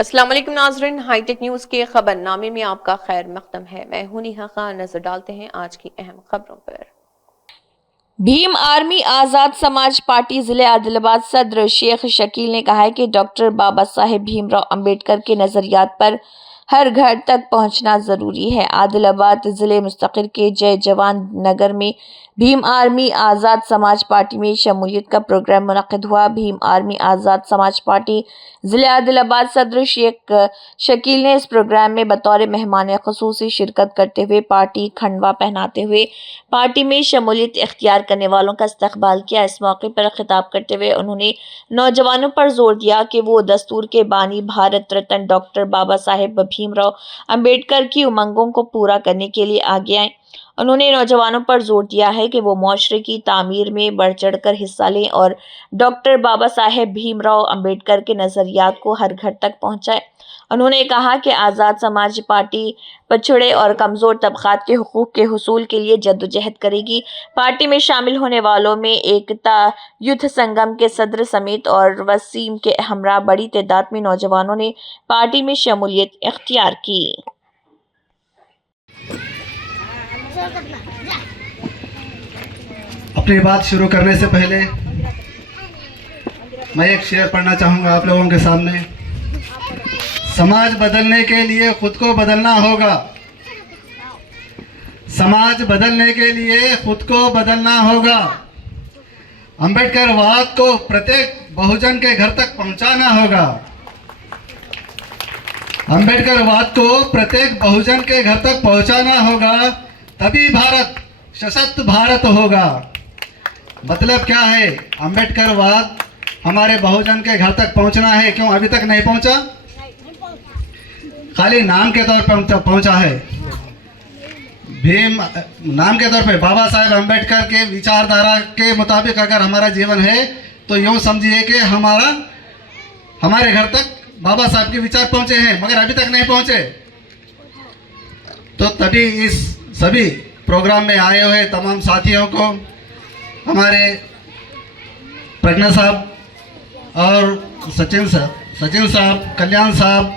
अस्सलाम वालेकुम नाज़रीन, हाईटेक न्यूज़ के खबरनामे में आपका खैर मकदम है। मैं हूं नेहा खान। नजर डालते हैं आज की अहम खबरों पर। भीम आर्मी आजाद समाज पार्टी जिले आदिलाबाद सदर शेख शकील ने कहा है कि डॉक्टर बाबा साहेब भीमराव अंबेडकर के नजरियात पर हर घर तक पहुंचना जरूरी है। आदिलाबाद जिले मुस्तकिल के जय जवान नगर में भीम आर्मी आजाद समाज पार्टी में शमूलियत का प्रोग्राम मुनक्किद हुआ। भीम आर्मी आजाद समाज पार्टी जिले आदिलाबाद सदर शेख शकील ने इस प्रोग्राम में बतौर मेहमान खुसूसी शिरकत करते हुए पार्टी खंडवा पहनाते हुए पार्टी में शमूलियत इख्तियार करने वालों का इस्तकबाल किया। इस मौके पर खिताब करते हुए उन्होंने नौजवानों पर जोर दिया कि वो दस्तूर के बानी भारत रत्न डॉक्टर बाबा साहेब भीमराव अंबेडकर की उमंगों को पूरा करने के लिए आगे आएं। उन्होंने नौजवानों पर जोर दिया है कि वो माशरे की तामीर में बढ़ चढ़कर हिस्सा लें और डॉक्टर बाबा साहेब भीमराव अंबेडकर के नजरियात को हर घर तक पहुंचाएं। उन्होंने कहा कि आज़ाद समाज पार्टी पिछड़े और कमज़ोर तबक़ात के हुकूक़ के हुसूल के लिए जद्दोजहद करेगी। पार्टी में शामिल होने वालों में एकता युद्ध संगम के सदर समेत और वसीम के हमरा बड़ी तादाद में नौजवानों ने पार्टी में शमूलियत इख्तियार की। अपनी बात शुरू करने से पहले मैं एक शेर पढ़ना चाहूँगा आप लोगों के सामने। समाज बदलने के लिए खुद को बदलना होगा। समाज बदलने के लिए खुद को बदलना होगा। अंबेडकर वाद को प्रत्येक बहुजन के घर तक पहुंचाना होगा। अंबेडकर वाद को प्रत्येक बहुजन के घर तक पहुंचाना होगा, तभी भारत सशक्त भारत होगा। मतलब क्या है? अंबेडकर वाद हमारे बहुजन के घर तक पहुंचना है। क्यों अभी तक नहीं पहुंचा? खाली नाम के तौर पर पहुंचा है। भीम नाम के तौर पे बाबा साहेब अंबेडकर के विचारधारा के मुताबिक अगर हमारा जीवन है तो यूँ समझिए कि हमारे घर तक बाबा साहब के विचार पहुंचे हैं, मगर अभी तक नहीं पहुंचे। तो तभी इस सभी प्रोग्राम में आए हुए तमाम साथियों को, हमारे प्रज्ञा साहब और सचिन साहब, कल्याण साहब,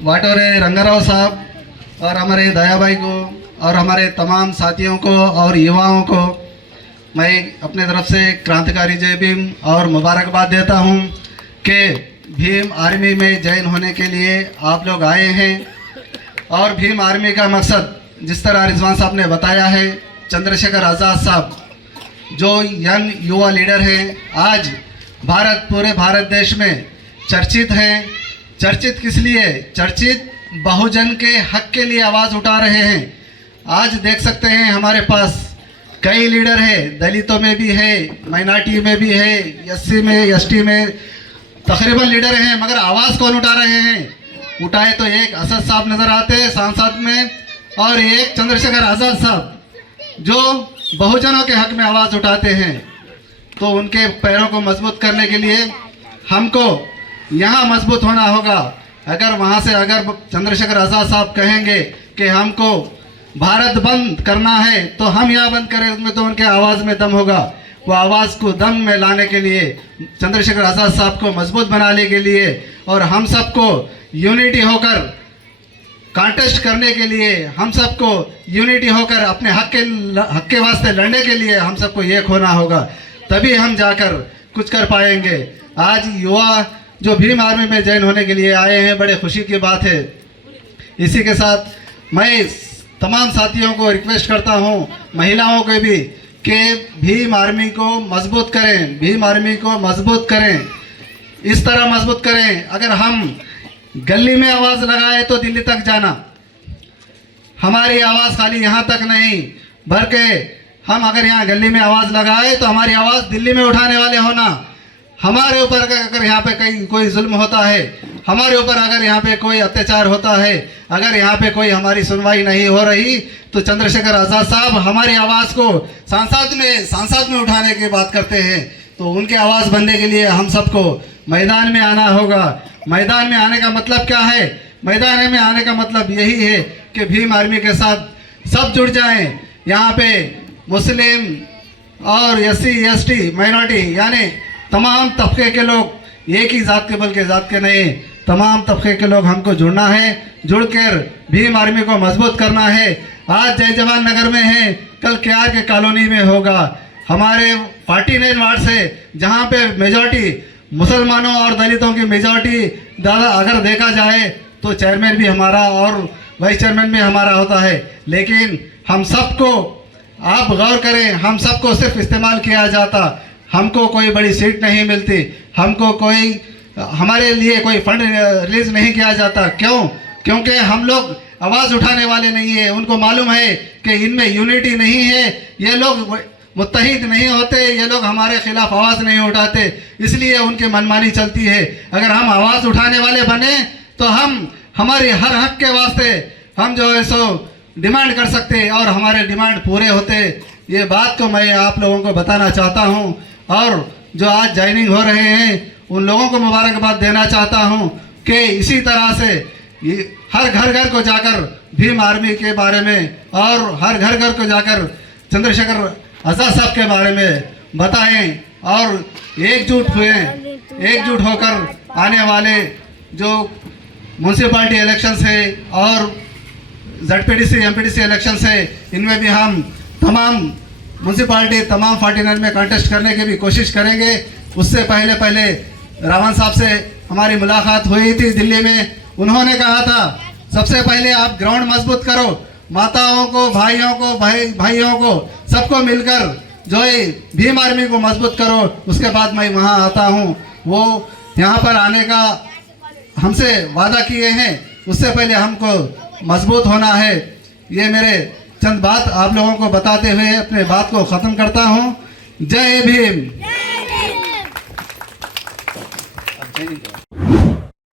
वाटोरे रंगाराव साहब और हमारे दयाबाई को और हमारे तमाम साथियों को और युवाओं को मैं अपने तरफ से क्रांतिकारी जय भीम और मुबारकबाद देता हूं कि भीम आर्मी में जॉइन होने के लिए आप लोग आए हैं। और भीम आर्मी का मकसद जिस तरह रिजवान साहब ने बताया है, चंद्रशेखर आज़ाद साहब जो यंग युवा लीडर हैं, आज पूरे भारत देश में चर्चित हैं। चर्चित किस लिए? चर्चित बहुजन के हक के लिए आवाज़ उठा रहे हैं। आज देख सकते हैं हमारे पास कई लीडर है, दलितों में भी है, माइनॉरिटी में भी है, एससी में, एसटी में तकरीबन लीडर हैं, मगर आवाज़ कौन उठा रहे हैं? उठाए तो एक असद साहब नज़र आते हैं सांसद में, और एक चंद्रशेखर आज़ाद साहब जो बहुजनों के हक में आवाज़ उठाते हैं। तो उनके पैरों को मजबूत करने के लिए हमको यहाँ मजबूत होना होगा। अगर वहाँ से अगर चंद्रशेखर आज़ाद साहब कहेंगे कि हमको भारत बंद करना है तो हम यहाँ बंद करें, उसमें तो उनके आवाज़ में दम होगा। वो आवाज़ को दम में लाने के लिए, चंद्रशेखर आज़ाद साहब को मजबूत बनाने के लिए और हम सबको यूनिटी होकर कांटेस्ट करने के लिए, हम सबको यूनिटी होकर अपने हक के वास्ते लड़ने के लिए हम सबको एक होना होगा, तभी हम जाकर कुछ कर पाएंगे। आज युवा जो भीम आर्मी में ज्वाइन होने के लिए आए हैं, बड़े खुशी की बात है। इसी के साथ मैं तमाम साथियों को रिक्वेस्ट करता हूं, महिलाओं को भी, कि भीम आर्मी को मजबूत करें, भीम आर्मी को मजबूत करें। इस तरह मजबूत करें, अगर हम गली में आवाज़ लगाए तो दिल्ली तक जाना, हमारी आवाज़ खाली यहाँ तक नहीं, भर के हम अगर यहाँ गली में आवाज़ लगाए तो हमारी आवाज़ दिल्ली में उठाने वाले होना। हमारे ऊपर अगर यहाँ पे कहीं कोई जुल्म होता है, हमारे ऊपर अगर यहाँ पे कोई अत्याचार होता है, अगर यहाँ पे कोई हमारी सुनवाई नहीं हो रही, तो चंद्रशेखर आज़ाद साहब हमारी आवाज़ को सांसद में उठाने की बात करते हैं। तो उनकी आवाज़ बनने के लिए हम सबको मैदान में आना होगा। मैदान में आने का मतलब क्या है? मैदान में आने का मतलब यही है कि भीम आर्मी के साथ सब जुड़ जाएं। यहाँ पे मुस्लिम और एससी एसटी माइनॉरिटी यानी तमाम तबके के लोग, एक ही जात के बल्कि जात के नहीं, तमाम तबके के लोग हमको जुड़ना है, जुड़कर भीम आर्मी को मजबूत करना है। आज जय जवान नगर में है, कल केआर के कॉलोनी में होगा। हमारे 49 वार्ड से जहाँ पे मेजॉरिटी मुसलमानों और दलितों की मेजॉरिटी ज़्यादा अगर देखा जाए तो चेयरमैन भी हमारा और वाइस चेयरमैन भी हमारा होता है। लेकिन हम सबको, आप गौर करें, हम सबको सिर्फ इस्तेमाल किया जाता, हमको कोई बड़ी सीट नहीं मिलती, हमको कोई, हमारे लिए कोई फंड रिलीज नहीं किया जाता। क्यों? क्योंकि हम लोग आवाज़ उठाने वाले नहीं है। उनको मालूम है कि इनमें यूनिटी नहीं है, ये लोग मुत्तहिद नहीं होते, ये लोग हमारे खिलाफ आवाज़ नहीं उठाते, इसलिए उनकी मनमानी चलती है। अगर हम आवाज़ उठाने वाले बने तो हम हमारे हर हक के वास्ते हम जो है सो डिमांड कर सकते और हमारे डिमांड पूरे होते। ये बात को मैं आप लोगों को बताना चाहता हूँ। और जो आज ज्वाइनिंग हो रहे हैं उन लोगों को मुबारकबाद देना चाहता हूँ कि इसी तरह से हर घर को जाकर भीम आर्मी के बारे में और हर घर को जाकर चंद्रशेखर आज़ाद साहब के बारे में बताएं और एकजुट होकर आने वाले जो म्यूनसिपाल्टी इलेक्शन है और ZPDC MPDC इलेक्शन है, इनमें भी हम तमाम म्यूनसिपाल्टी तमाम 49 में कंटेस्ट करने की भी कोशिश करेंगे। उससे पहले रावण साहब से हमारी मुलाकात हुई थी दिल्ली में। उन्होंने कहा था सबसे पहले आप ग्राउंड मजबूत करो, माताओं को, भाइयों को सबको मिलकर जो है भीम आर्मी को मजबूत करो, उसके बाद मैं वहाँ आता हूँ। वो यहाँ पर आने का हमसे वादा किए हैं, उससे पहले हमको मजबूत होना है। ये मेरे चंद बात आप लोगों को बताते हुए अपने बात को ख़त्म करता हूँ। जय भीम।